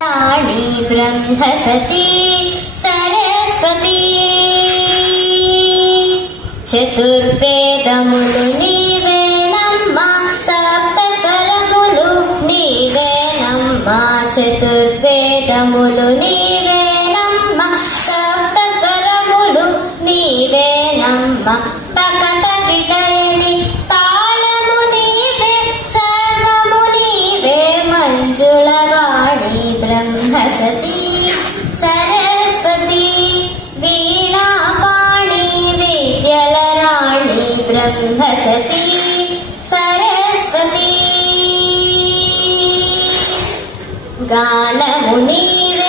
రాణి బ్రహ్మసతి సరస్వతి చతుర్వేదములు నీవేనమ్మా సప్త స్వరములు నీవేనమ్మా చతుర్వేదములు నీవేనమ్మా సప్త స్వరములు నీవేనమ్మా తకతకిటైని తాళము నీవే సర్వము నీవే మంజుళవాణి బ్రహ్మసతి సరస్వతి వీణాపాణి విద్యల రాణి బ్రహ్మసతి సరస్వతి గానము నీవే